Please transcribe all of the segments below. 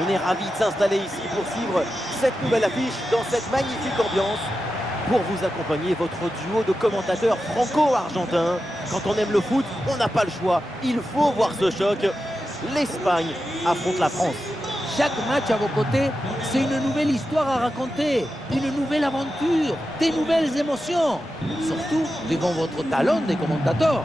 On est ravis de s'installer ici pour suivre cette nouvelle affiche dans cette magnifique ambiance. Pour vous accompagner, votre duo de commentateurs franco-argentins. Quand on aime le foot, on n'a pas le choix. Il faut voir ce choc. L'Espagne affronte la France. Chaque match à vos côtés, c'est une nouvelle histoire à raconter, une nouvelle aventure, des nouvelles émotions. Surtout devant votre talent des commentateurs.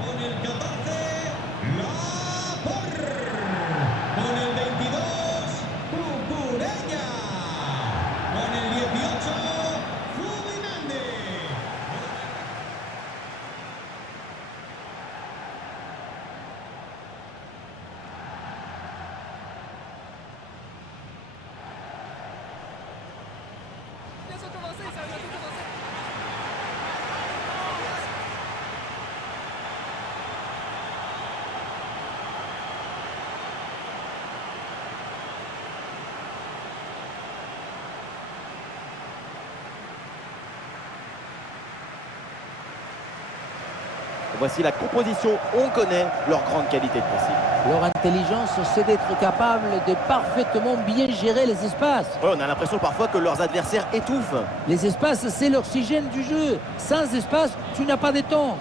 Voici la composition. On connaît leur grande qualité de pressing. Leur intelligence, c'est d'être capable de parfaitement bien gérer les espaces. Ouais, on a l'impression parfois que leurs adversaires étouffent. Les espaces, c'est l'oxygène du jeu. Sans espace, tu n'as pas de temps.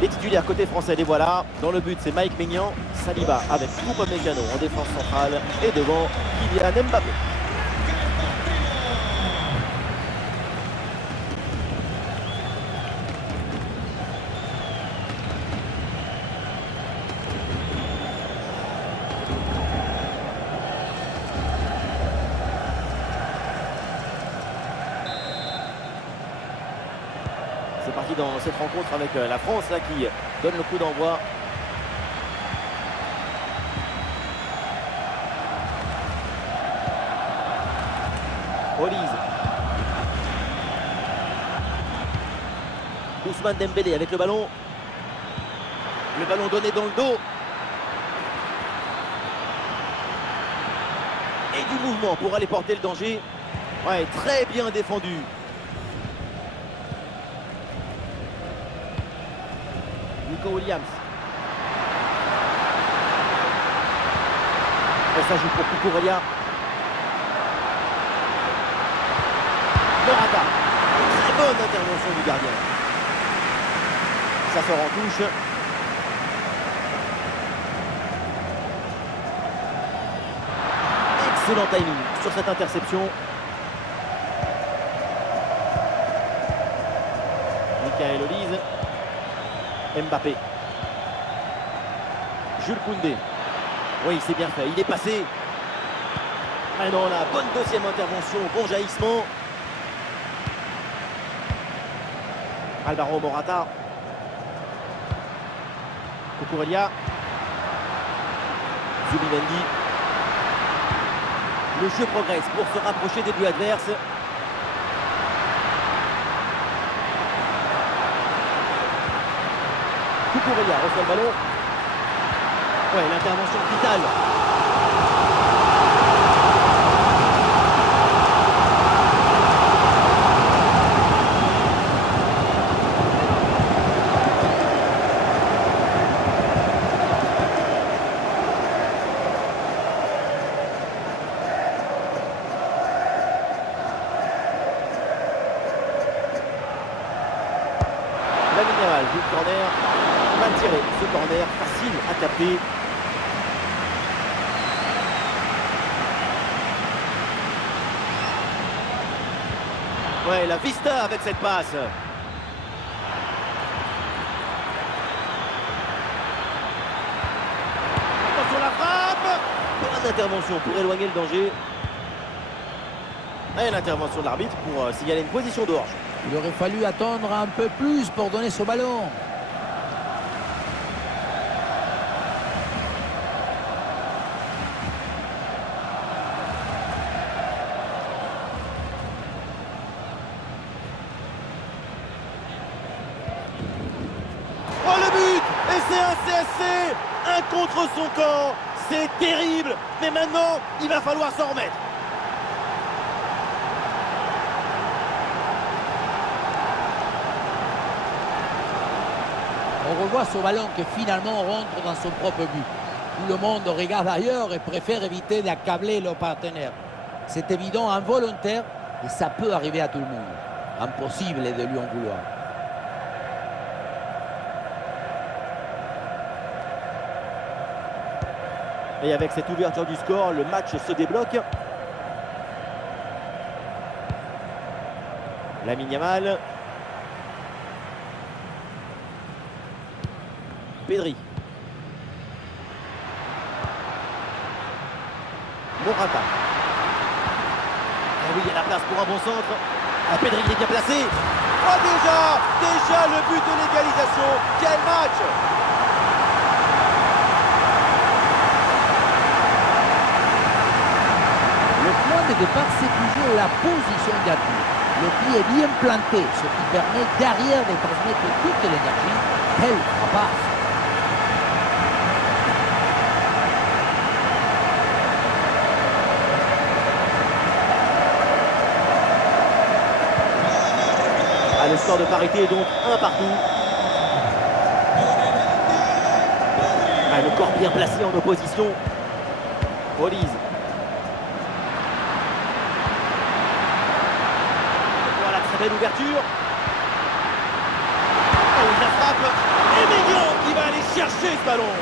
Les titulaires côté français, les voilà. Dans le but, c'est Mike Maignan, Saliba avec Upamecano en défense centrale. Et devant, Kylian Mbappé. C'est parti dans cette rencontre avec la France là, qui donne le coup d'envoi. Olise. Ousmane Dembélé avec le ballon. Le ballon donné dans le dos. Et du mouvement pour aller porter le danger. Ouais, très bien défendu. Nico Williams. Et ça joue pour Cucurella. Morata. Très bonne intervention du gardien. Ça sort en touche. Excellent timing sur cette interception. Michael Olise. Mbappé. Jules Koundé. Oui, c'est bien fait. Il est passé. Ah non, la bonne deuxième intervention. Bon jaillissement. Alvaro Morata. Cucurella. Zubimendi. Le jeu progresse pour se rapprocher des buts adverses. Cucurella reçoit le ballon. Ouais, l'intervention vitale. La minérale du corner. Va tirer ce corner facile à taper. Ouais, la vista avec cette passe. Attention la frappe. Bonne intervention pour éloigner le danger. Et l'intervention de l'arbitre pour signaler une position de hors. Il aurait fallu attendre un peu plus pour donner ce ballon. c'est un CSC, un contre son camp. C'est terrible, mais maintenant, il va falloir s'en remettre. On revoit ce ballon qui finalement rentre dans son propre but. Tout le monde regarde ailleurs et préfère éviter d'accabler leur partenaire. C'est évident, involontaire, et ça peut arriver à tout le monde. Impossible de lui en vouloir. Et avec cette ouverture du score, le match se débloque. Lamine Yamal. Pedri. Morata. Ah oui, il y a la place pour un bon centre. Ah, Pedri il est bien placé. Oh déjà le but de l'égalisation. Quel match! Le point de départ, c'est toujours la position d'appui. Le pied est bien planté, ce qui permet derrière de transmettre toute l'énergie. Quel frappe! Ah, le score de parité est donc 1 partout. Ah, le corps bien placé en opposition. Olise. Voilà, très belle ouverture. Oh, il la frappe. Et Maignan qui va aller chercher ce ballon.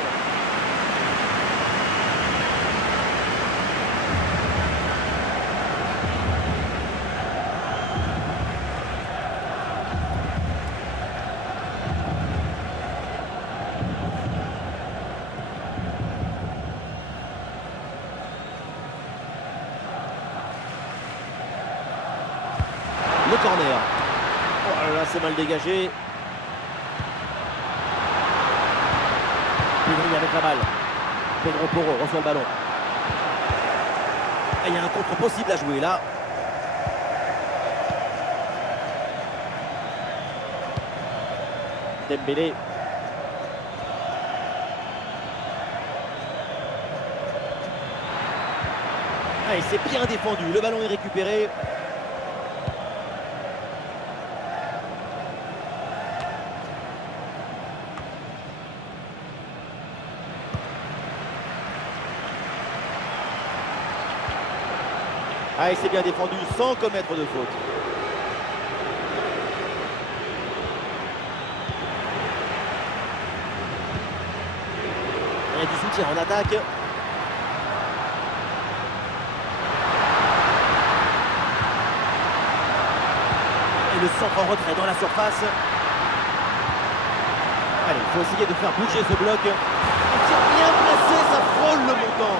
Le corner. Oh là là, c'est mal dégagé. Pedri avec la balle. Pedro Porro reçoit le ballon. Et il y a un contre possible à jouer là. Dembélé. Ah, et c'est bien défendu. Le ballon est récupéré. Ah, et c'est bien défendu sans commettre de faute. Il y a du soutien en attaque. Et le centre en retrait dans la surface. Allez, il faut essayer de faire bouger ce bloc. Il tire bien placé, ça frôle le montant.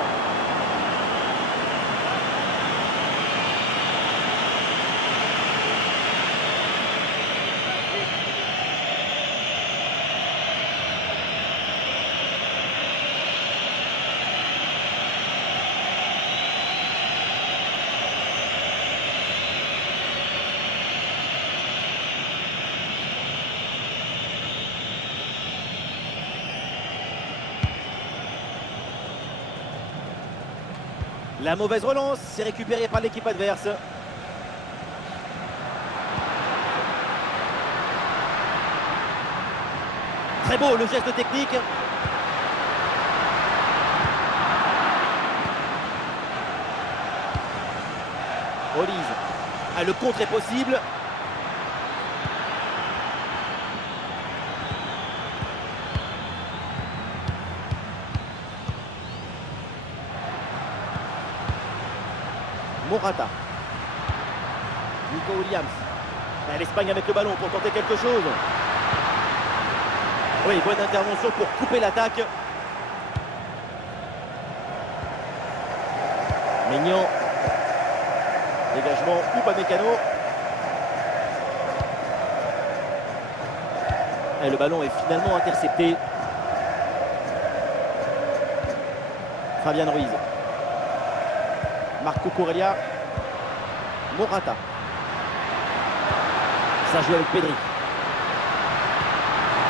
La mauvaise relance, c'est récupéré par l'équipe adverse. Très beau le geste technique. Olise. Ah, le contre est possible. Morata. Nico Williams. L'Espagne avec le ballon pour tenter quelque chose. Oui, bonne intervention pour couper l'attaque. Maignan. Dégagement Upamecano. Et le ballon est finalement intercepté. Fabian Ruiz. Marco Corellia. Morata. Ça joue avec Pedri.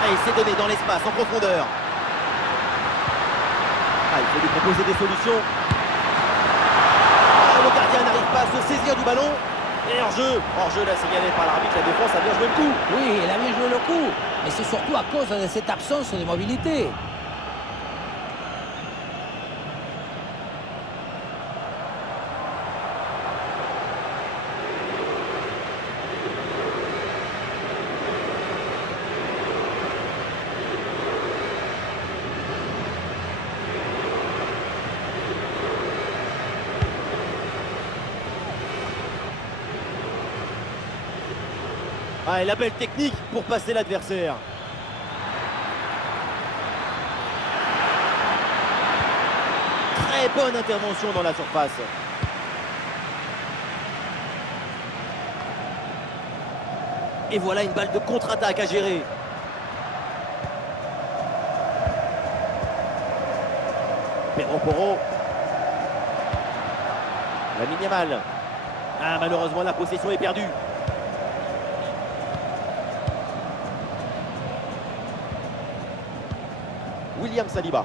Et il s'est donné dans l'espace en profondeur. Ah, il faut lui proposer des solutions. Ah, le gardien n'arrive pas à se saisir du ballon. Et hors-jeu. Hors-jeu là signalé par l'arbitre, la défense a bien joué le coup. Oui, il a bien joué le coup. Mais c'est surtout à cause de cette absence de mobilité. Ah, et la belle technique pour passer l'adversaire. Très bonne intervention dans la surface. Et voilà une balle de contre-attaque à gérer. Pedro Porro. Lamine Yamal. Ah, malheureusement, la possession est perdue. William Saliba.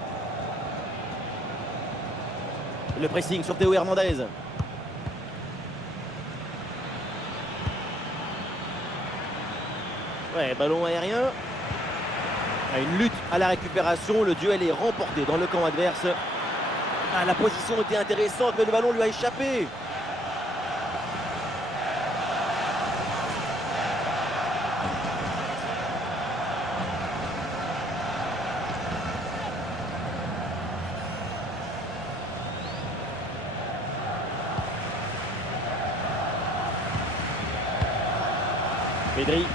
Le pressing sur Théo Hernandez. Ouais, ballon aérien. Une lutte à la récupération. Le duel est remporté dans le camp adverse. Ah, la position était intéressante, mais le ballon lui a échappé. Pedri.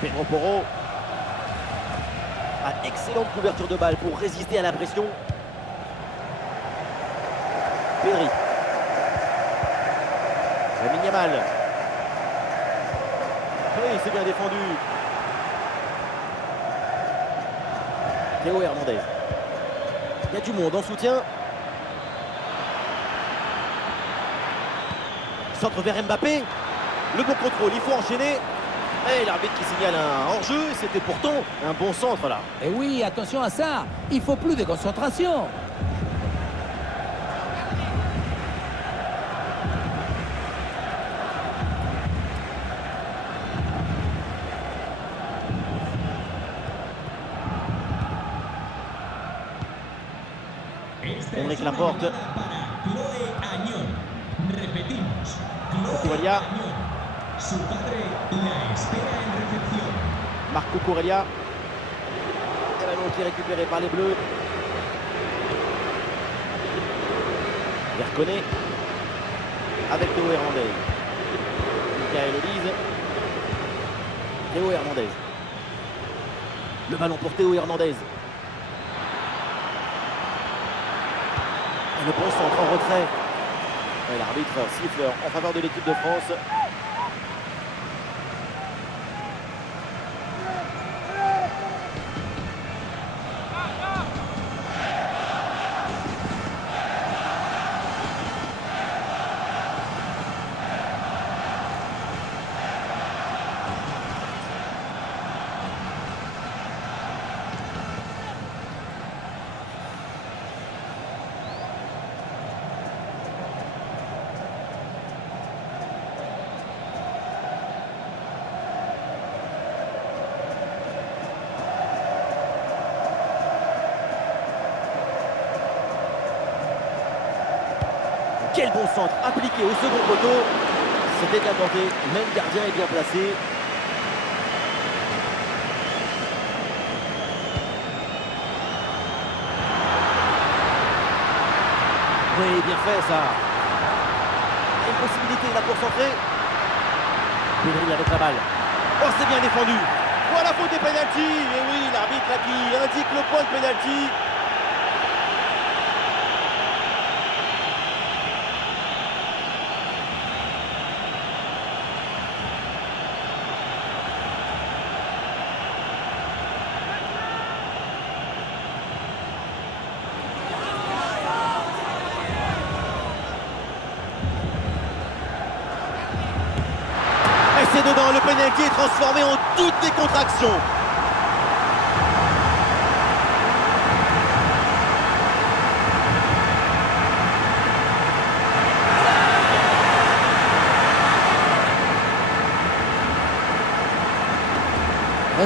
Pedro Porro. Ah, excellente couverture de balle pour résister à la pression. Pedri. Lamine Yamal. Oui, c'est bien défendu. Théo Hernandez. Il y a du monde en soutien. Centre vers Mbappé. Le bon contrôle, il faut enchaîner. Et l'arbitre qui signale un hors-jeu, c'était pourtant un bon centre là. Et oui, attention à ça, il faut plus de concentration. Enrique Laporte. Cucurella. Marco Cucurella. Le ballon qui est récupéré par les Bleus. Verconet. Avec Théo Hernandez. Michael Olise. Théo Hernandez. Le ballon pour Théo Hernandez. Et le bon centre en retrait. Et l'arbitre siffle en faveur de l'équipe de France. Quel bon centre appliqué au second poteau. C'était bien tenté, même gardien est bien placé. Oui, bien fait ça. Une possibilité là pour centrer. Pedri avec la balle. Oh, c'est bien défendu. Voilà, faute des pénalty. Et oui, l'arbitre là qui indique le point de pénalty. C'est dedans, le pénalty est transformé en toute décontraction.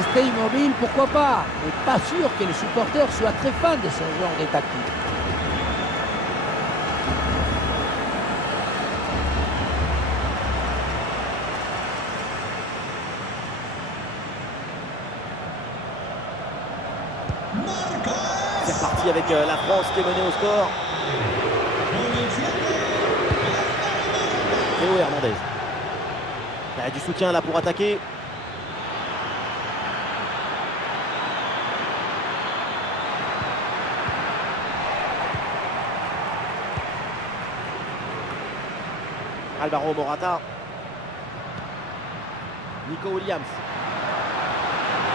Rester immobile, pourquoi pas, mais pas sûr que les supporters soient très fans de ce genre de tactique. C'est reparti avec la France qui est menée au score. Théo Hernandez. Il y a du soutien là pour attaquer. Alvaro Morata. Nico Williams.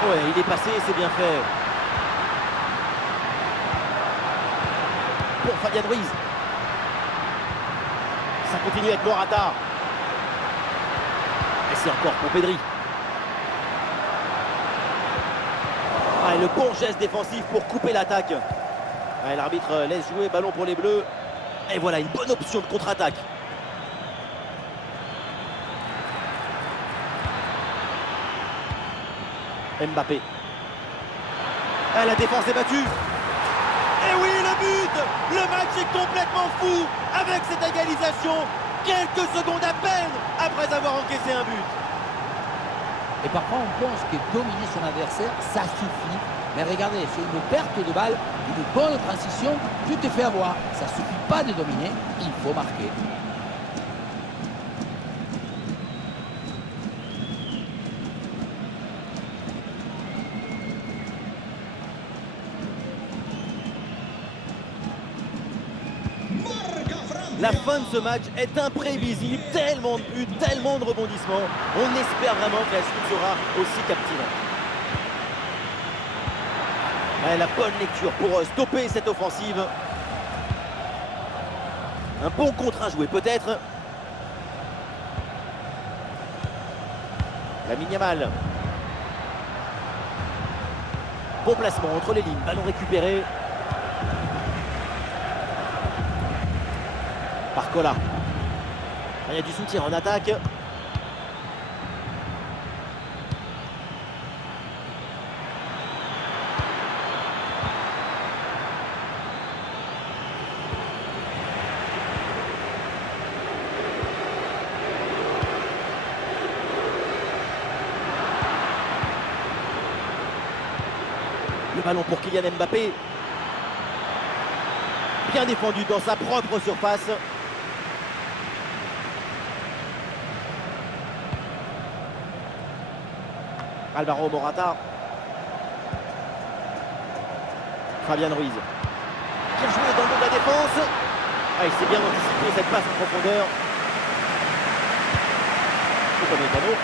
Ouais, il est passé, c'est bien fait. Pour Fabian Ruiz. Ça continue avec Morata. Et c'est encore pour Pedri. Ah, et le bon geste défensif pour couper l'attaque. Ah, l'arbitre laisse jouer, ballon pour les Bleus. Et voilà, une bonne option de contre-attaque. Mbappé. Ah, la défense est battue. Et oui, le but! Le match est complètement fou avec cette égalisation. Quelques secondes à peine après avoir encaissé un but. Et parfois on pense que dominer son adversaire, ça suffit. Mais regardez, sur une perte de balle, une bonne transition, tu te fais avoir. Ça ne suffit pas de dominer, il faut marquer. La fin de ce match est imprévisible, tellement de buts, tellement de rebondissements. On espère vraiment que la suite sera aussi captivante. Ouais, la bonne lecture pour stopper cette offensive. Un bon contre à jouer peut-être. Lamine Yamal. Bon placement entre les lignes, ballon récupéré. Barcola. Il y a du soutien en attaque. Le ballon pour Kylian Mbappé. Bien défendu dans sa propre surface. Alvaro Morata. Fabian Ruiz. Bien joué dans le dos de la défense. Ah, il s'est bien anticipé cette passe en profondeur. C'est comme les canaux.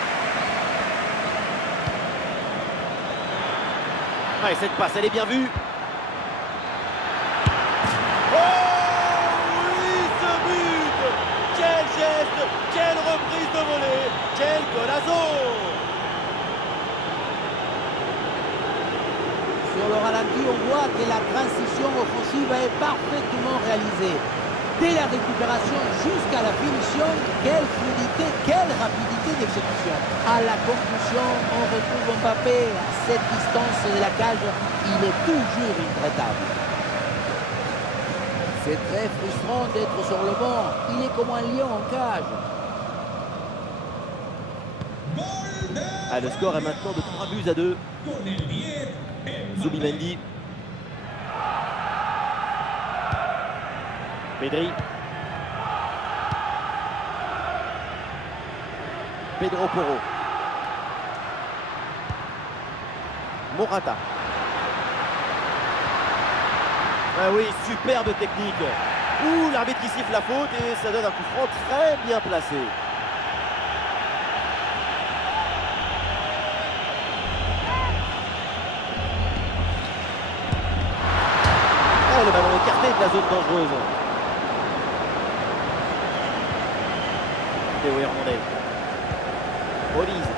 Ah, et cette passe, elle est bien vue. Oh oui, ce but! Quel geste! Quelle reprise de volée! Quel golazo! Sur le ralenti, on voit que la transition offensive est parfaitement réalisée. Dès la récupération jusqu'à la finition, quelle fluidité, quelle rapidité d'exécution. À la conclusion, on retrouve Mbappé à cette distance de la cage. Il est toujours intraitable. C'est très frustrant d'être sur le banc. Il est comme un lion en cage. Ah, le score est maintenant de 3-2. Zubimendi. Pedri. Pedro Porro. Morata. Ah oui, superbe technique. Ouh, l'arbitre qui siffle la faute et ça donne un coup franc très bien placé. Ah, le ballon écarté de la zone dangereuse. Théo Hernandez. Olize.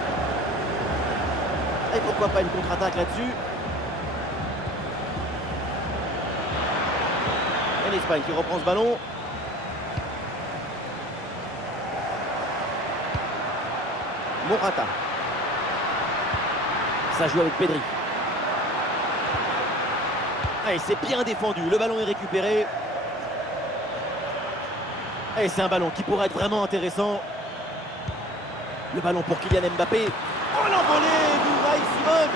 Et pourquoi pas une contre-attaque là-dessus. Et l'Espagne qui reprend ce ballon. Morata. Ça joue avec Pedri. Et c'est bien défendu, le ballon est récupéré. Et c'est un ballon qui pourrait être vraiment intéressant. Le ballon pour Kylian Mbappé. Oh, l'envolée d'Unai Simon.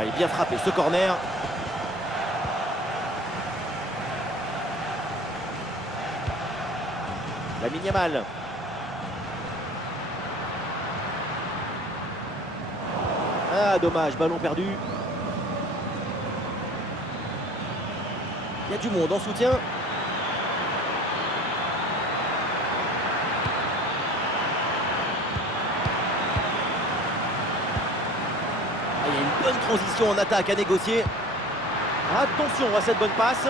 Ah, il est bien frappé ce corner. Lamine Yamal. Ah, dommage, ballon perdu. Il y a du monde en soutien. Ah, il y a une bonne transition en attaque à négocier. Attention à cette bonne passe.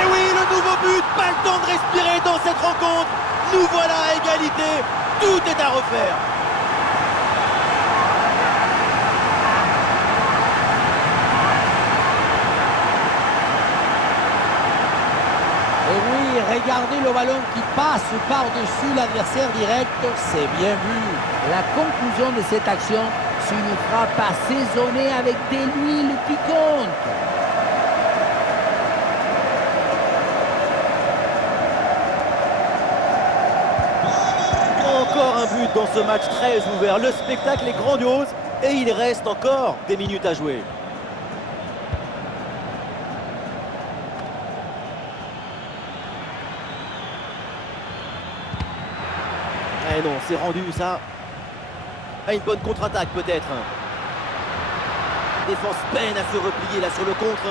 Et oui, le nouveau but, pas le temps de respirer dans cette rencontre. Nous voilà à égalité, tout est à refaire. Et oui, regardez le ballon qui passe par-dessus l'adversaire direct, c'est bien vu. La conclusion de cette action, c'est une frappe assaisonnée avec de l'huile piquante. Encore un but dans ce match très ouvert. Le spectacle est grandiose et il reste encore des minutes à jouer. Eh non, c'est rendu ça. Ah, une bonne contre-attaque peut-être. Défense peine à se replier là sur le contre.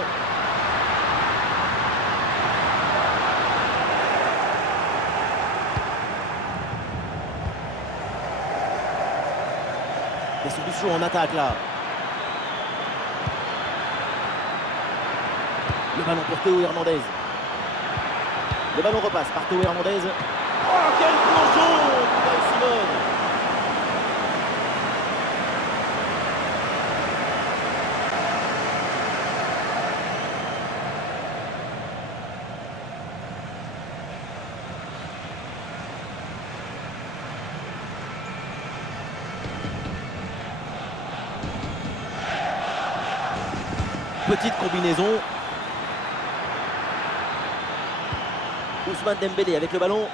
Des solutions en attaque là. Le ballon pour Théo Hernandez. Le ballon repasse par Théo Hernandez. Oh, quel plongeon d'Unai Simon. Petite combinaison. Ousmane Dembélé avec le ballon.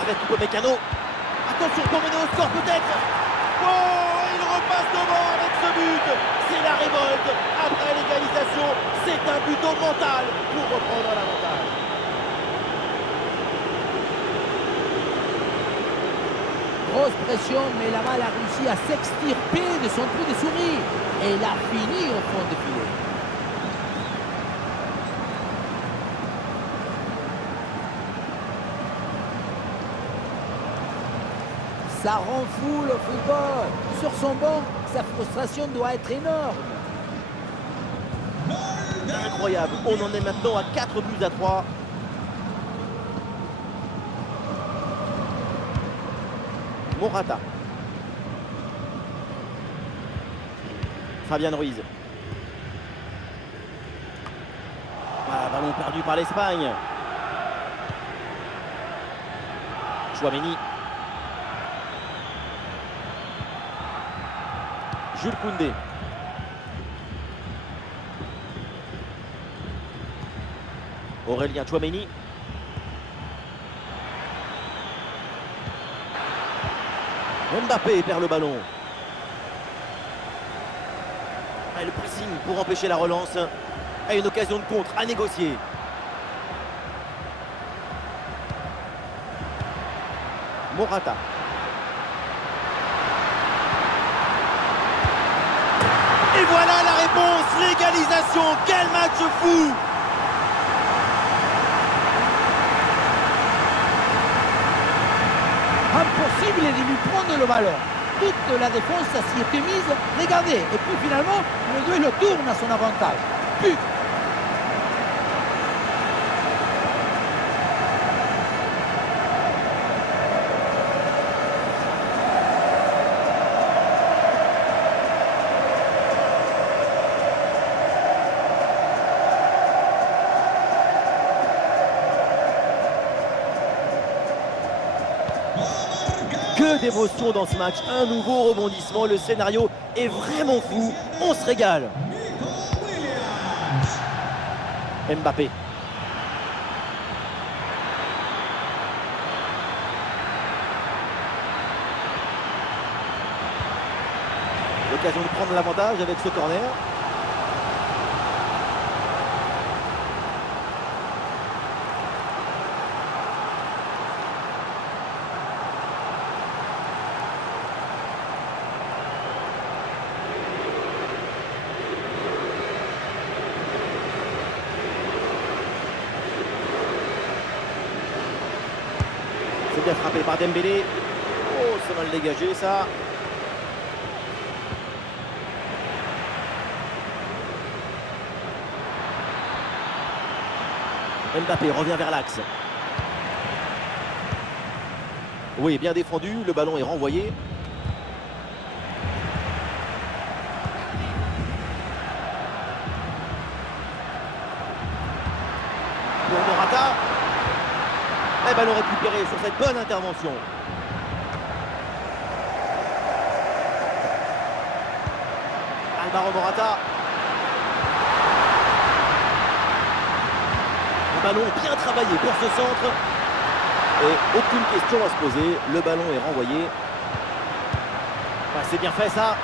Avec Upamecano. Attention pour mener au score peut-être. Oh, il repasse devant avec ce but. C'est la révolte. Après l'égalisation, c'est un but au mental pour reprendre l'avantage. Grosse pression, mais la balle a réussi à s'extirper de son trou de souris. Et il a fini au fond de filet. Ça rend fou le football. Sur son banc, sa frustration doit être énorme. Incroyable. On en est maintenant à 4 buts à 3. Morata. Fabian Ruiz. Ah, ballon perdu par l'Espagne. Chouameni. Jules Koundé. Aurélien Chouameni. Mbappé perd le ballon. Et le pressing pour empêcher la relance. Et une occasion de contre à négocier. Morata. Et voilà la réponse, l'égalisation. Quel match fou! Impossible de lui prendre le ballon. Toute la défense s'y était mise. Regardez. Et puis finalement, le duel tourne à son avantage. But. d'émotion dans ce match, un nouveau rebondissement, le scénario est vraiment fou, on se régale. Mbappé. L'occasion de prendre l'avantage avec ce corner. C'est bien frappé par Dembélé. Oh, c'est mal dégagé ça. Mbappé revient vers l'axe. Oui, bien défendu, le ballon est renvoyé. Pour Morata. Et ballon récupéré sur cette bonne intervention. Alvaro Morata. Un ballon bien travaillé pour ce centre. Et aucune question à se poser. Le ballon est renvoyé. Ah, c'est bien fait ça.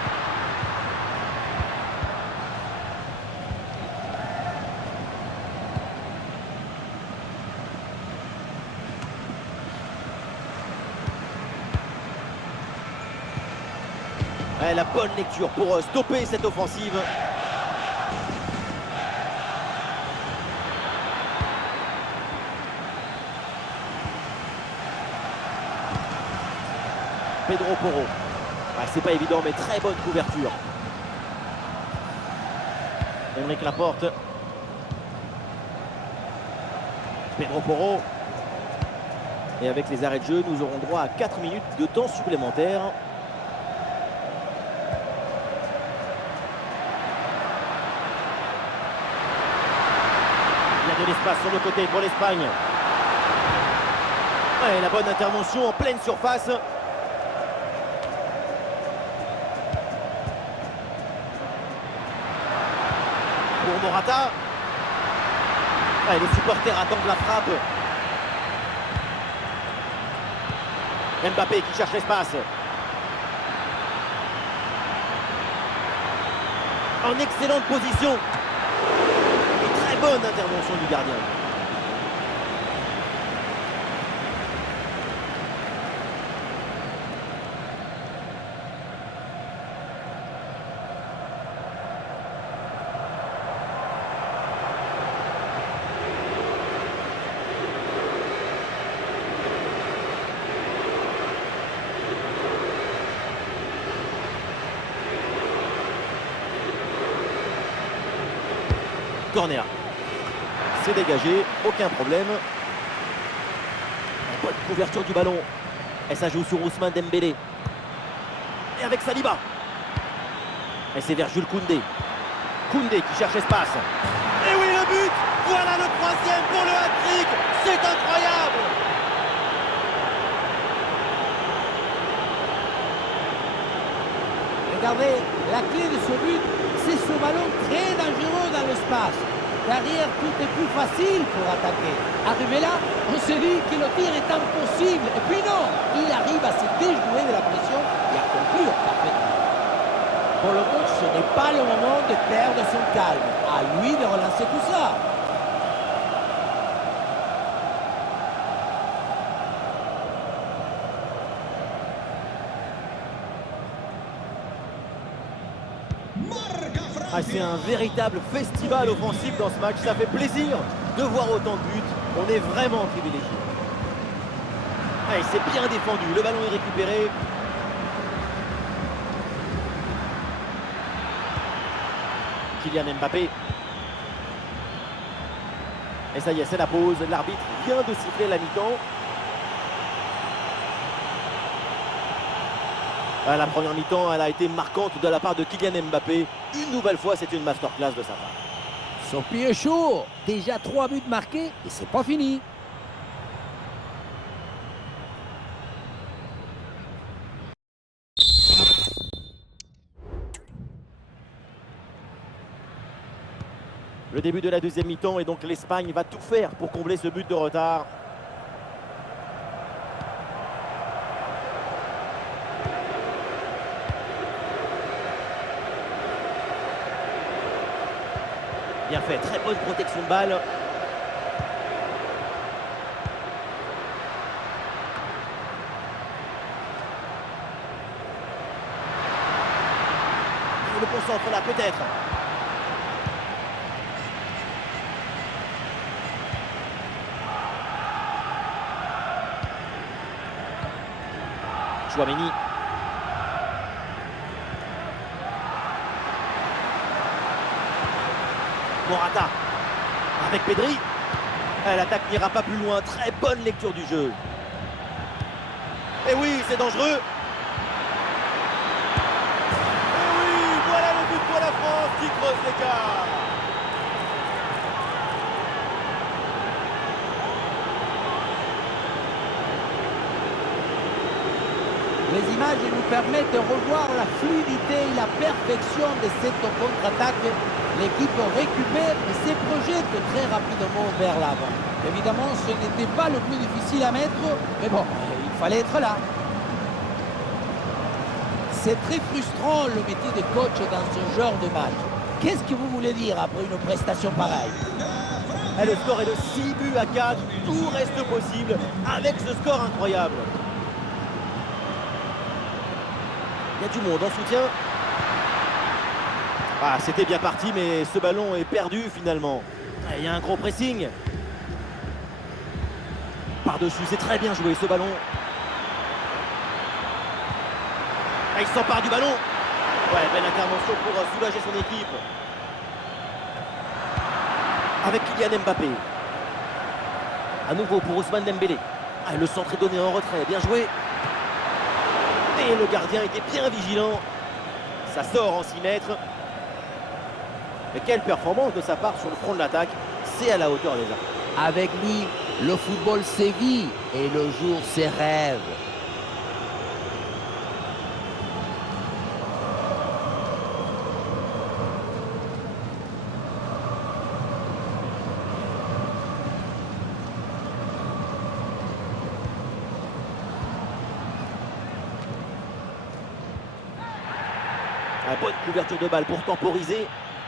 Ouais, la bonne lecture pour stopper cette offensive. Pedro Porro. Ouais, c'est pas évident, mais très bonne couverture. Aymeric Laporte. Pedro Porro. Et avec les arrêts de jeu, nous aurons droit à 4 minutes de temps supplémentaire. Il y a de l'espace sur le côté pour l'Espagne. Ouais, la bonne intervention en pleine surface. Pour Morata. Ouais, les supporters attendent la frappe. Mbappé qui cherche l'espace. En excellente position. Et très bonne intervention du gardien. Corner. C'est dégagé, aucun problème. Bonne couverture du ballon. Et ça joue sur Ousmane Dembélé. Et avec Saliba. Et c'est vers Jules Koundé. Koundé qui cherche l'espace. Et oui, le but. Voilà le troisième pour le hat-trick. C'est incroyable. Regardez, la clé de ce but, c'est ce ballon très dangereux dans l'espace. Derrière, tout est plus facile pour attaquer. Arrivé là, on se dit que le tir est impossible. Et puis non, il arrive à se déjouer de la pression et à conclure parfaitement. Pour le coach, ce n'est pas le moment de perdre son calme. À lui de relancer tout ça. Ah, c'est un véritable festival offensif dans ce match. Ça fait plaisir de voir autant de buts. On est vraiment privilégié. Ah, c'est bien défendu. Le ballon est récupéré. Kylian Mbappé. Et ça y est, c'est la pause. L'arbitre vient de siffler la mi-temps. La première mi-temps, elle a été marquante de la part de Kylian Mbappé. Une nouvelle fois, c'est une masterclass de sa part. Son pied est chaud. Déjà 3 buts marqués et c'est pas fini. Le début de la deuxième mi-temps et donc l'Espagne va tout faire pour combler ce but de retard. Bien fait, très bonne protection de balle. Il le concentre là, peut-être. Chouameni. Morata avec Pedri. L'attaque n'ira pas plus loin. Très bonne lecture du jeu. Et oui, c'est dangereux. Et oui, voilà le but pour la France qui creuse l'écart. Les images nous permettent de revoir la fluidité et la perfection de cette contre-attaque. L'équipe récupère et se projette très rapidement vers l'avant. Évidemment, ce n'était pas le plus difficile à mettre, mais bon, il fallait être là. C'est très frustrant le métier de coach dans ce genre de match. Qu'est-ce que vous voulez dire après une prestation pareille? Et le score est de 6 buts à 4. Tout reste possible avec ce score incroyable. Il y a du monde en soutien. Ah, c'était bien parti, mais ce ballon est perdu finalement. Il y a un gros pressing. Par-dessus, c'est très bien joué ce ballon. Ah, il s'empare du ballon. Ouais, belle intervention pour soulager son équipe. Avec Kylian Mbappé. À nouveau pour Ousmane Dembélé. Ah, le centre est donné en retrait, bien joué. Et le gardien était bien vigilant. Ça sort en 6 mètres. Mais quelle performance de sa part sur le front de l'attaque. C'est à la hauteur des arcs. Avec lui, le football sévit et le jour ses rêves. Une bonne couverture de balle pour temporiser.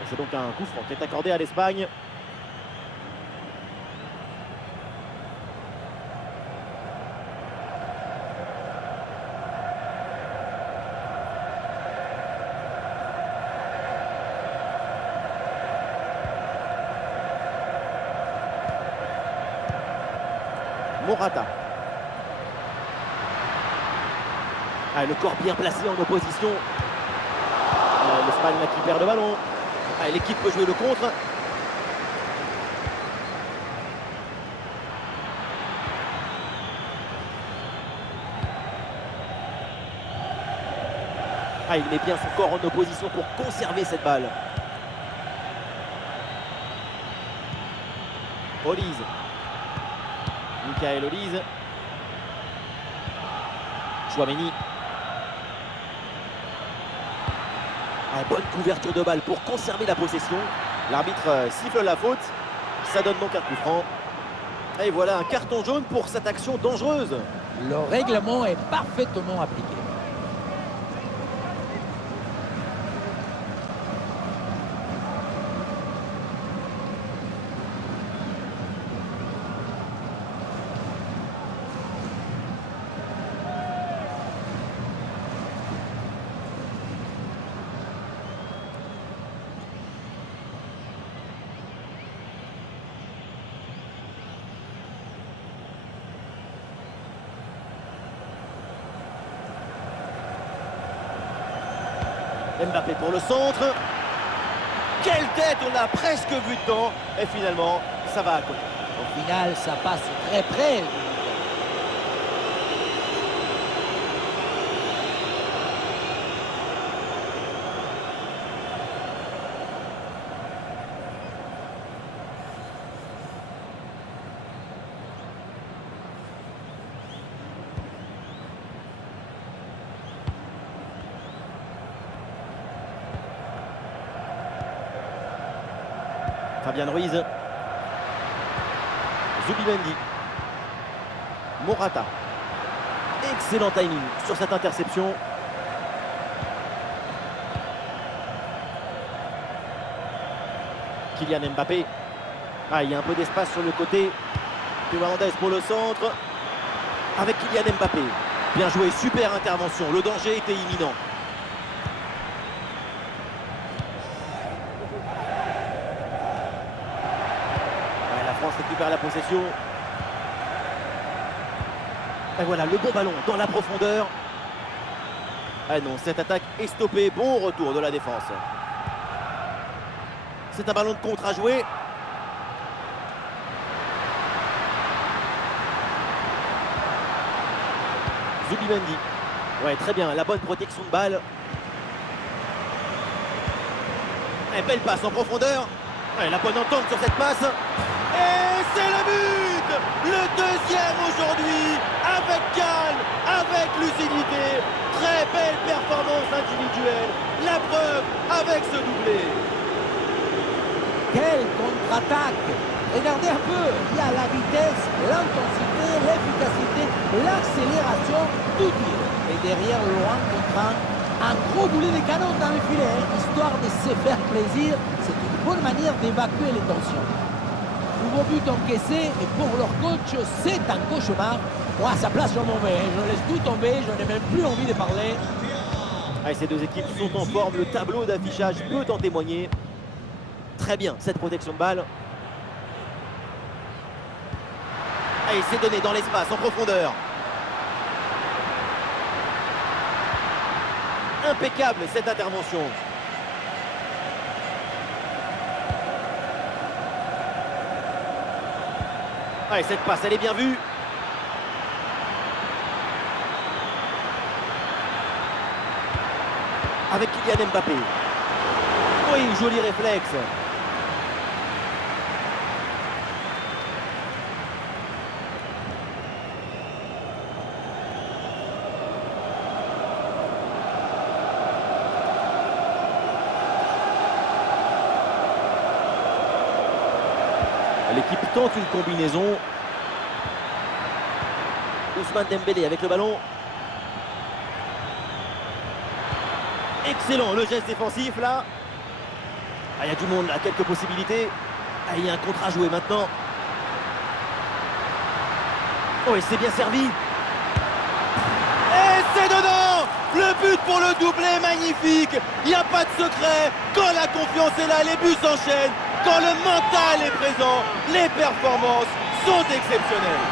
C'est donc un coup franc qui est accordé à l'Espagne. Morata. Ah, le corps bien placé en opposition. L'Espagne qui perd le ballon. Ah, l'équipe peut jouer le contre. Ah, il met bien son corps en opposition pour conserver cette balle. Olise. Michael Olise. Chouameni. Ah, bonne couverture de balle pour conserver la possession. L'arbitre siffle la faute. Ça donne donc un coup franc. Et voilà un carton jaune pour cette action dangereuse. Le règlement est parfaitement appliqué. Mbappé pour le centre. Quelle tête, on a presque vu dedans. Et finalement, ça va à côté. Au final, ça passe très près. Fabian Ruiz. Zubimendi. Morata. Excellent timing sur cette interception. Kylian Mbappé. Ah, il y a un peu d'espace sur le côté. Théo Hernandez pour le centre. Avec Kylian Mbappé. Bien joué, super intervention. Le danger était imminent. Ouais, la France récupère la possession. Et voilà, le bon ballon dans la profondeur. Ah non, cette attaque est stoppée. Bon retour de la défense. C'est un ballon de contre à jouer. Zubimendi. Ouais, très bien, la bonne protection de balle. Et belle passe en profondeur. Ouais, la bonne entente sur cette passe. Et c'est le but! Le deuxième aujourd'hui, avec calme, avec lucidité. Très belle performance individuelle. La preuve avec ce doublé. Quelle contre-attaque! Regardez un peu, il y a la vitesse, l'intensité, l'efficacité, l'accélération, tout y est. Et derrière, loin contre un gros boulet de canon dans le filet, histoire de se faire plaisir. C'est une bonne manière d'évacuer les tensions. Nouveau but encaissé, et pour leur coach, c'est un cauchemar. Moi, à sa place, je m'en vais. Je laisse tout tomber, je n'ai même plus envie de parler. Allez, ces deux équipes sont en forme, le tableau d'affichage peut en témoigner. Très bien, cette protection de balle. Allez, c'est donné dans l'espace, en profondeur. Impeccable cette intervention. Allez, cette passe, elle est bien vue. Avec Kylian Mbappé. Oui, joli réflexe. L'équipe tente une combinaison. Ousmane Dembélé avec le ballon. Excellent le geste défensif là. Ah, il y a du monde là, quelques possibilités. Ah, il y a un contre à jouer maintenant. Oh, et c'est bien servi. Et c'est dedans. Le but pour le doublé, magnifique. Il n'y a pas de secret. Quand la confiance est là, les buts s'enchaînent. Quand le mental est présent, les performances sont exceptionnelles.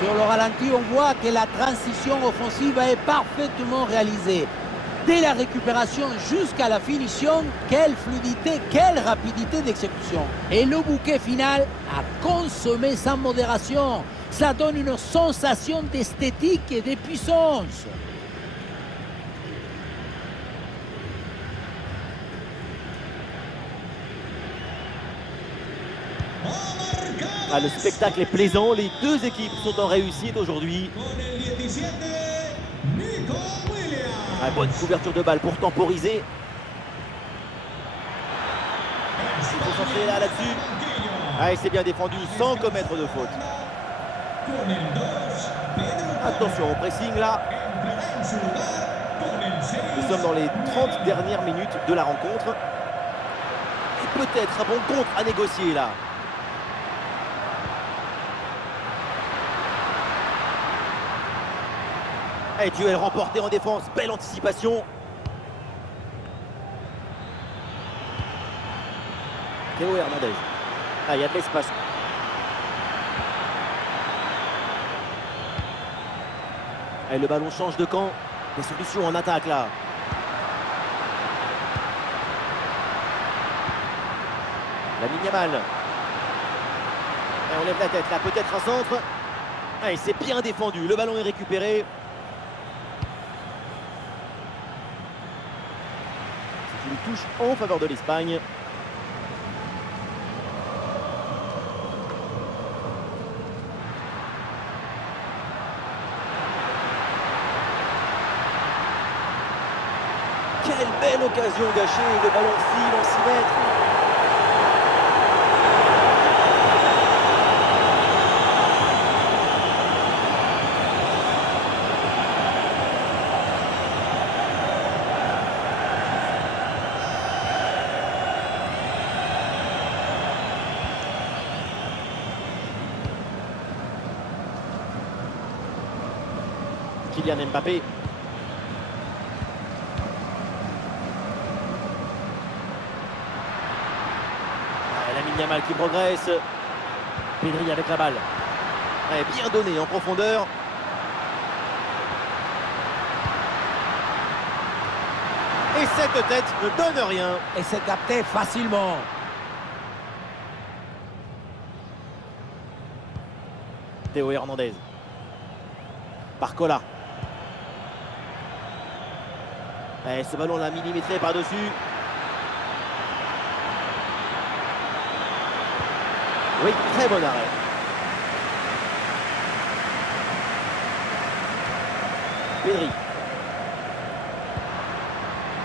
Sur le ralenti, on voit que la transition offensive est parfaitement réalisée. Dès la récupération jusqu'à la finition, quelle fluidité, quelle rapidité d'exécution. Et le bouquet final à consommer sans modération. Ça donne une sensation d'esthétique et de puissance. Ah, le spectacle est plaisant, les deux équipes sont en réussite aujourd'hui. Ah, bonne couverture de balle pour temporiser. Il faut centrer là-dessus. Ah, et c'est bien défendu sans commettre de faute. Attention au pressing là. Nous sommes dans les 30 dernières minutes de la rencontre. Et peut-être un bon contre à négocier là. Et duel remporté en défense, belle anticipation. Théo Hernandez. Ah, il y a de l'espace. Et le ballon change de camp. Des solutions en attaque là. Lamine Yamal. Et on lève la tête là, peut-être un centre. Ah, et c'est bien défendu, le ballon est récupéré. C'est une touche en faveur de l'Espagne. Quelle belle occasion gâchée, le ballon file en 6 mètres. Kylian Mbappé. Lamine Yamal qui progresse. Pedri avec la balle. Ouais, bien donné en profondeur. Et cette tête ne donne rien. Et c'est capté facilement. Théo Hernandez. Barcola. Et ce ballon l'a millimétré par-dessus. Oui, très bon arrêt. Pedri.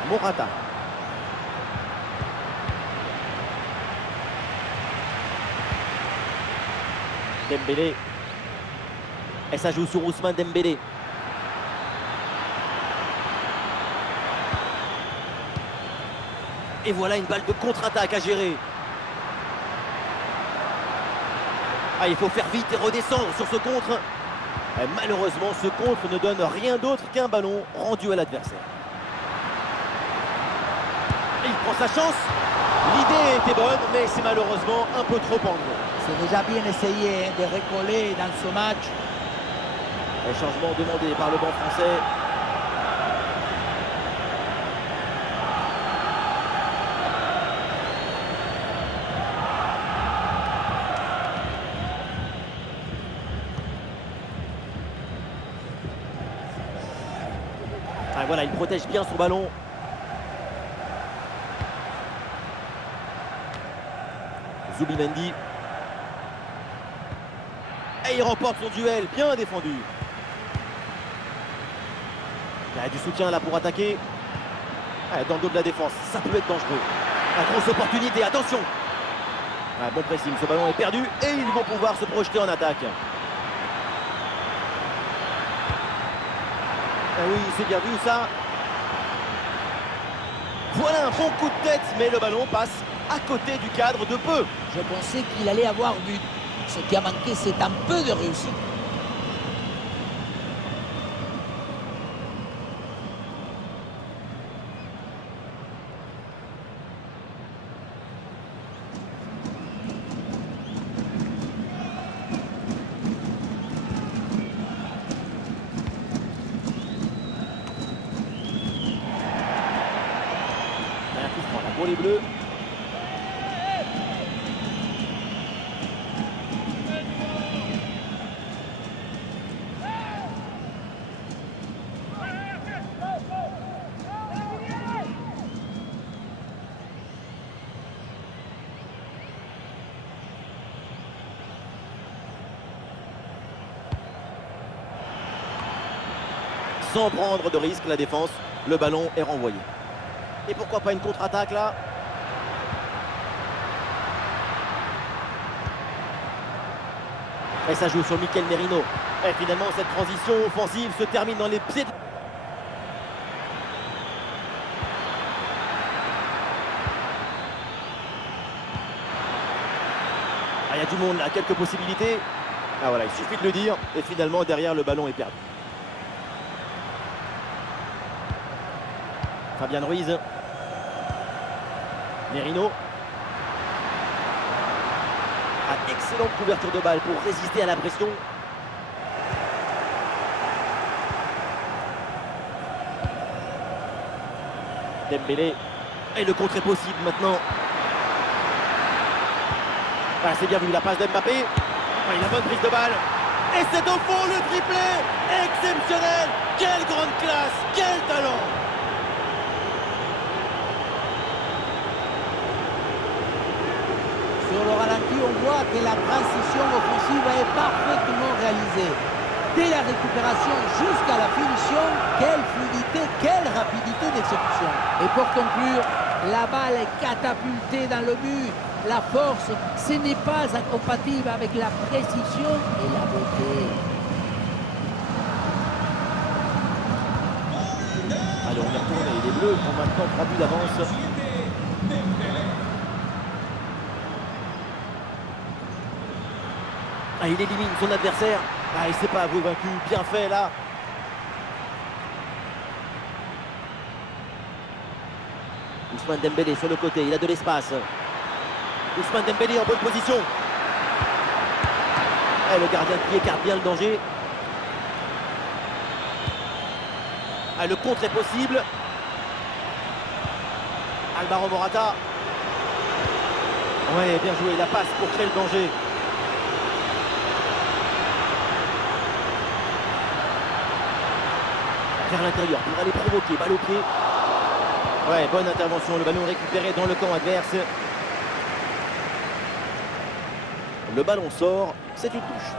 Morata. Dembélé. Et ça joue sur Ousmane Dembélé. Et voilà une balle de contre-attaque à gérer. Ah, il faut faire vite et redescendre sur ce contre. Et malheureusement, ce contre ne donne rien d'autre qu'un ballon rendu à l'adversaire. Il prend sa chance. L'idée était bonne, mais c'est malheureusement un peu trop en gros. C'est déjà bien essayé de recoller dans ce match. Et changement demandé par le banc français. Ah, voilà, il protège bien son ballon. Zubimendi. Et il remporte son duel, bien défendu. Il y a du soutien là pour attaquer. Ah, dans le dos de la défense, ça peut être dangereux. La grosse opportunité, attention. Ah, bon pressing, ce ballon est perdu et ils vont pouvoir se projeter en attaque. Ah oui, c'est bien vu ça. Voilà un bon coup de tête, mais le ballon passe à côté du cadre de peu. Je pensais qu'il allait avoir but. Ce qui a manqué, c'est un peu de réussite. Un coup franc là pour les Bleus. Sans prendre de risque, la défense, le ballon est renvoyé. Et pourquoi pas une contre-attaque là? Et ça joue sur Mikel Merino. Et finalement, cette transition offensive se termine dans les pieds de... Ah, il y a du monde là, quelques possibilités. Ah voilà, il suffit de le dire. Et finalement, derrière, le ballon est perdu. Fabian Ruiz. Merino. Ah, excellente couverture de balle pour résister à la pression. Dembélé. Et le contre est possible maintenant. Ah, c'est bien vu la passe d'Mbappé. Ah, il a bonne prise de balle. Et c'est au fond le triplé. Exceptionnel. Quelle grande classe. Quel talent. Sur le ralenti, on voit que la transition offensive est parfaitement réalisée. dès la récupération jusqu'à la finition, quelle fluidité, quelle rapidité d'exécution. Et pour conclure, la balle est catapultée dans le but. La force, ce n'est pas incompatible avec la précision et la beauté. Allez, on y retourne et les Bleus ont maintenant 3 buts d'avance. Ah, il élimine son adversaire. Ah, il s'est pas avoué vaincu. Bien fait là. Ousmane Dembélé sur le côté, il a de l'espace. Ousmane Dembélé en bonne position. Et le gardien qui écarte bien le danger. Ah, le contre est possible. Alvaro Morata. Ouais, bien joué, la passe pour créer le danger. Vers l'intérieur pour aller provoquer, balle au pied. Ouais, bonne intervention, le ballon récupéré dans le camp adverse. Le ballon sort, c'est une touche.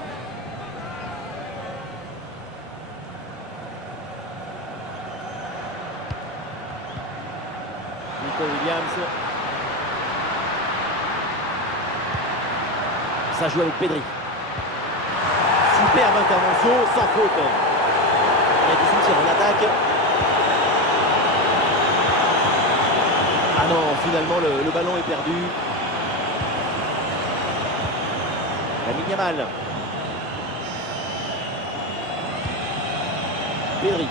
Nico Williams. Ça joue avec Pedri. Superbe intervention, sans faute. Il y a du soutien en attaque. Ah non, finalement le ballon est perdu. Lamine Yamal. Pedri.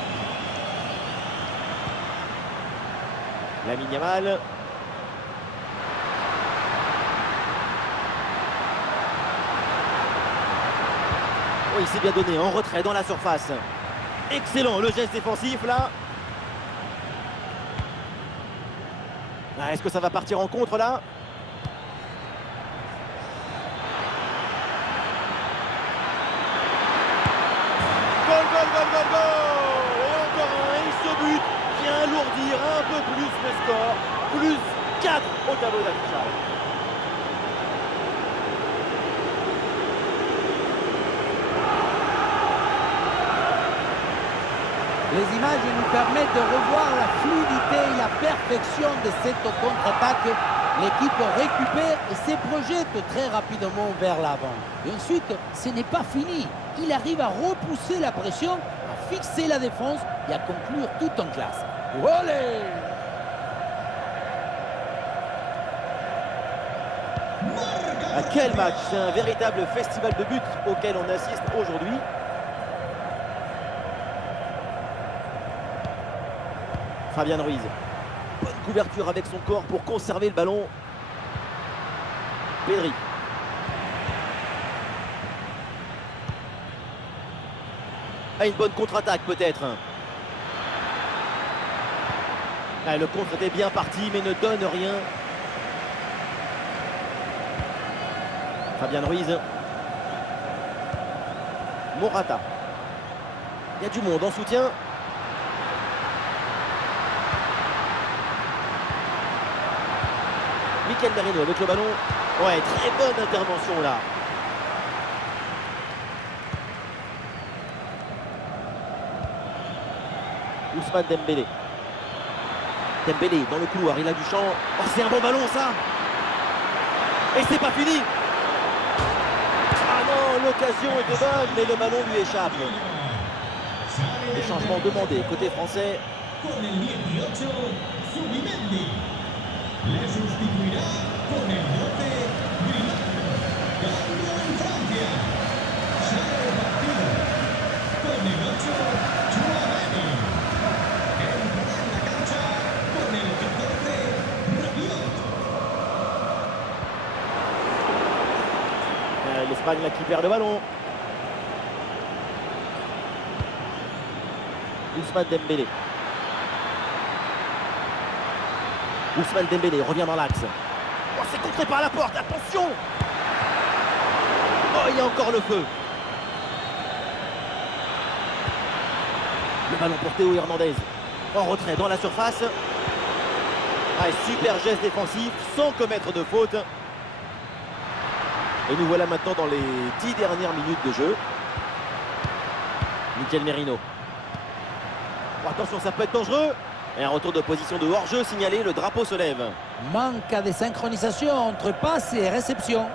Lamine Yamal. Oh, il s'est bien donné en retrait dans la surface. Excellent le geste défensif là. Ah, est-ce que ça va partir en contre là? Goal, goal, goal, goal, goal! Et encore un, et ce but vient alourdir un peu plus le score. Plus 4 au tableau d'affichage. Les images nous permettent de revoir la fluidité et la perfection de cette contre-attaque. L'équipe récupère et se projette très rapidement vers l'avant. Et ensuite, ce n'est pas fini. Il arrive à repousser la pression, à fixer la défense et à conclure tout en classe. Olé! À quel match! C'est un véritable festival de buts auquel on assiste aujourd'hui. Fabian Ruiz. Bonne couverture avec son corps pour conserver le ballon. Pedri. Ah, une bonne contre-attaque peut-être. Ah, le contre était bien parti mais ne donne rien. Fabian Ruiz. Morata. Il y a du monde en soutien. Mikel Merino avec le ballon. Ouais, très bonne intervention là. Ousmane Dembélé. Dembélé dans le couloir, il a du champ. Oh, c'est un bon ballon ça. Et c'est pas fini. Ah non, l'occasion était bonne, mais le ballon lui échappe. Les changements demandés côté français. Le sustituirá con el 12 cambio en Francia. Sale el partido con el 8 Chouameni. Entra en la cancha con el 14 Rabiot. L'Espagne là qui perd le ballon. Ousmane Dembélé. Ousmane Dembélé revient dans l'axe. Oh, c'est contré par la porte, attention! Oh, il y a encore le feu. Le ballon pour Théo Hernandez. En retrait dans la surface. Ah, super geste défensif sans commettre de faute. Et nous voilà maintenant dans les 10 dernières minutes de jeu. Mikel Merino. Oh, attention, ça peut être dangereux. Et un retour de position de hors-jeu signalé, le drapeau se lève. Manque de synchronisation entre passe et réception.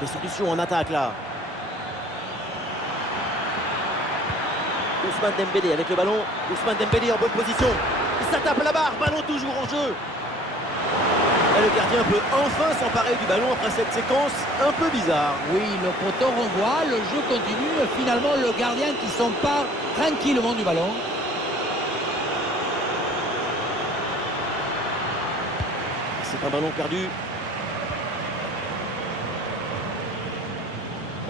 Des solutions en attaque là. Ousmane Dembélé avec le ballon. Ousmane Dembélé en bonne position. Ça tape la barre, ballon toujours en jeu. Et le gardien peut enfin s'emparer du ballon après cette séquence un peu bizarre. Oui, le poteau renvoie, le jeu continue. Finalement, le gardien qui s'empare tranquillement du ballon. C'est un ballon perdu.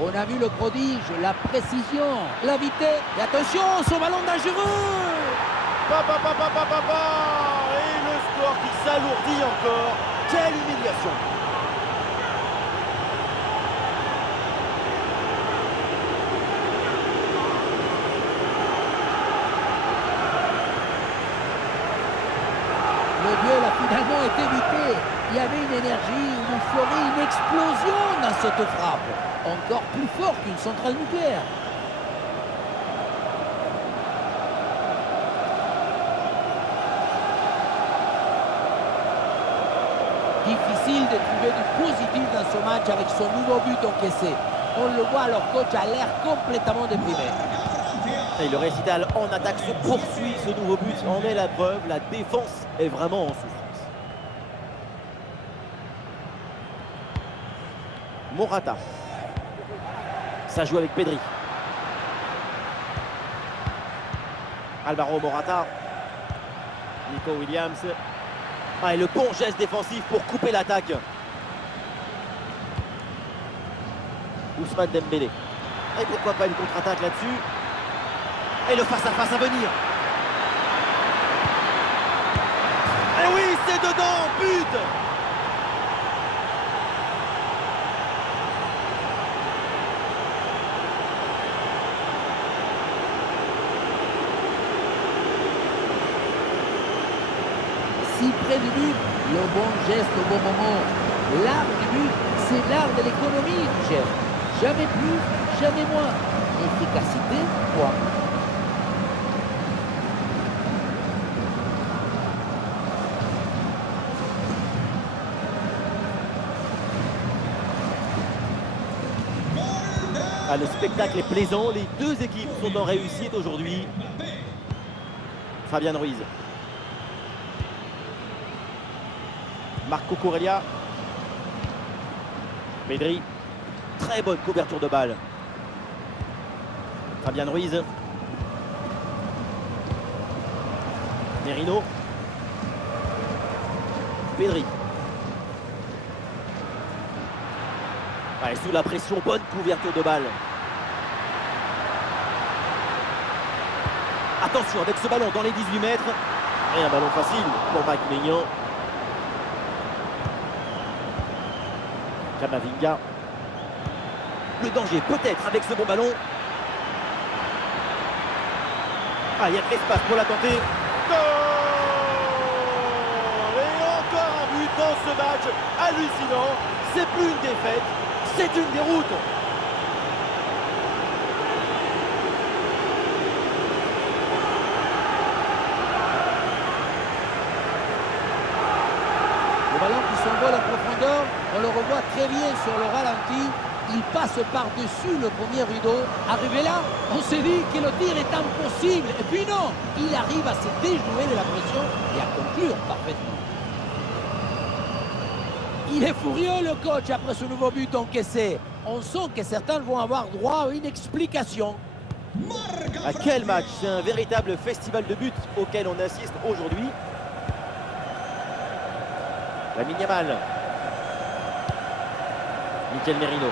On a vu le prodige, la précision, la vitesse. Et attention, son ballon dangereux. Et le score qui s'alourdit encore. Quelle humiliation. Le duel a finalement été évité. Il y avait une énergie, une euphorie, une explosion dans cette frappe. Encore plus fort qu'une centrale nucléaire. Difficile de trouver du positif dans ce match avec son nouveau but encaissé. On le voit, leur coach a l'air complètement déprimé. Et le récital en attaque se poursuit. Ce nouveau but en est la preuve. La défense est vraiment en souffrance. Morata. Ça joue avec Pedri. Alvaro Morata. Nico Williams. Ah, et le bon geste défensif pour couper l'attaque. Ousmane Dembélé. Et pourquoi pas une contre-attaque là-dessus. Et le face-à-face à venir. Et oui, c'est dedans, but! Si près du but, le bon geste au bon moment. L'art du but, c'est l'art de l'économie du chef. Jamais plus, jamais moins. Efficacité, quoi. Ah, le spectacle est plaisant, les deux équipes sont en réussite aujourd'hui. Fabian Ruiz. Marco Corellia. Pedri. Très bonne couverture de balle. Fabian Ruiz. Merino. Pedri. Allez, sous la pression, bonne couverture de balle. Attention avec ce ballon dans les 18 mètres. Et un ballon facile pour Mike Maignan. Camavinga. Le danger peut-être avec ce bon ballon. Ah, il y a de l'espace pour la tenter. Goal! Et encore un but dans ce match hallucinant. C'est plus une défaite, c'est une déroute. Le ballon qui s'envole en profondeur, on le revoit très bien sur le ralenti. Il passe par-dessus le premier rideau. Arrivé là, on s'est dit que le tir est impossible. Et puis non, il arrive à se déjouer de la pression et à conclure parfaitement. Il est furieux le coach après ce nouveau but encaissé. On sent que certains vont avoir droit à une explication. À quel match! C'est un véritable festival de buts auquel on assiste aujourd'hui. Lamine Yamal. Mikel Merino.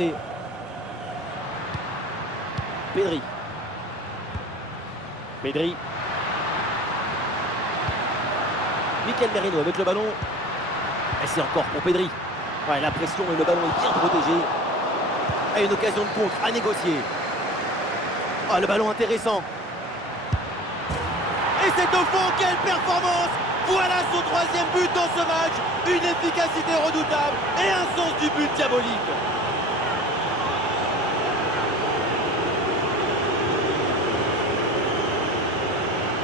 Et Pedri. Mikel Merino avec le ballon. Et c'est encore pour Pedri. Ouais, la pression et le ballon est bien protégé. Et une occasion de contre à négocier. Ah, le ballon intéressant. Et c'est au fond, quelle performance! Voilà son 3e but dans ce match. Une efficacité redoutable et un sens du but diabolique.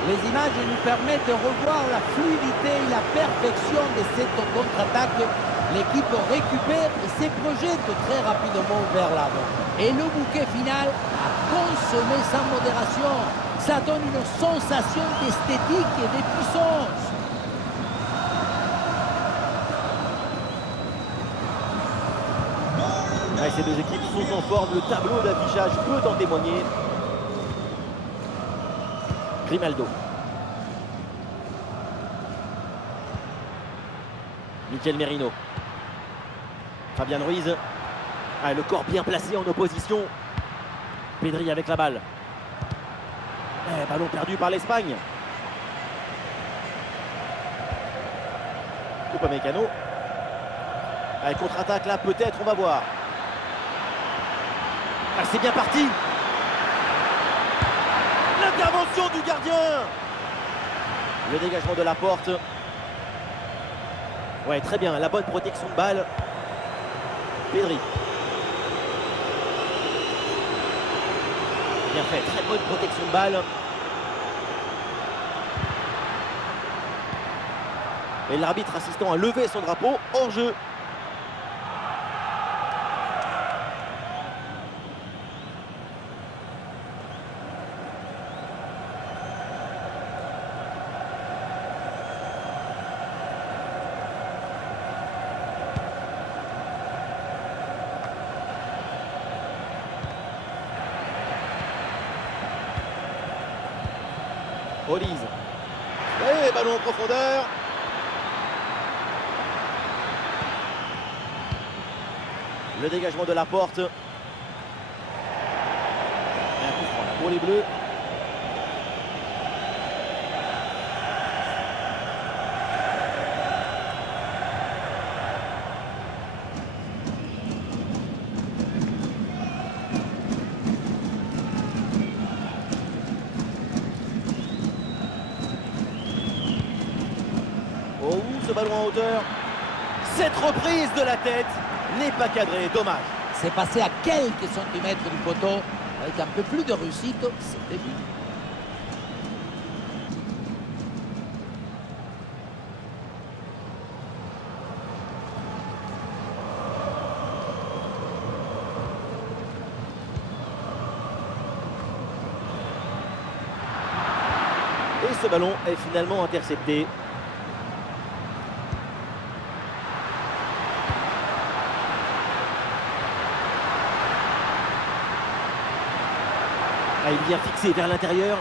Les images nous permettent de revoir la fluidité et la perfection de cette contre-attaque. L'équipe récupère et se projette très rapidement vers l'avant. Et le bouquet final a consommé sans modération. Ça donne une sensation d'esthétique et de puissance. Ouais, ces deux équipes sont en forme. Le tableau d'affichage peut en témoigner. Grimaldo. Mikel Merino. Fabian Ruiz. Ah, le corps bien placé en opposition. Pedri avec la balle. Ballon perdu par l'Espagne. Upamecano. Contre-attaque là, peut-être, on va voir. C'est bien parti. L'intervention du gardien. Le dégagement de la porte. Ouais, très bien, la bonne protection de balle. Pedri. Bien fait, très bonne protection de balle. Et l'arbitre assistant a levé son drapeau hors jeu. Olise. Et ballon en profondeur. Le dégagement de la porte. Et un coup franc pour les Bleus. Oh, ce ballon en hauteur. Cette reprise de la tête n'est pas cadrée, dommage. C'est passé à quelques centimètres du poteau. Avec un peu plus de réussite, c'était but. Et ce ballon est finalement intercepté. Il vient fixer vers l'intérieur.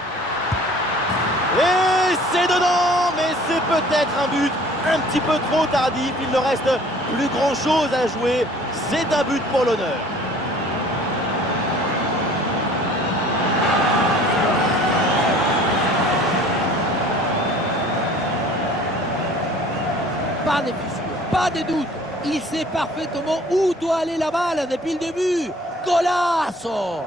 Et c'est dedans, mais c'est peut-être un but un petit peu trop tardif. Il ne reste plus grand chose à jouer. C'est un but pour l'honneur. Pas de fissure, pas de doute. Il sait parfaitement où doit aller la balle depuis le début. Golazo!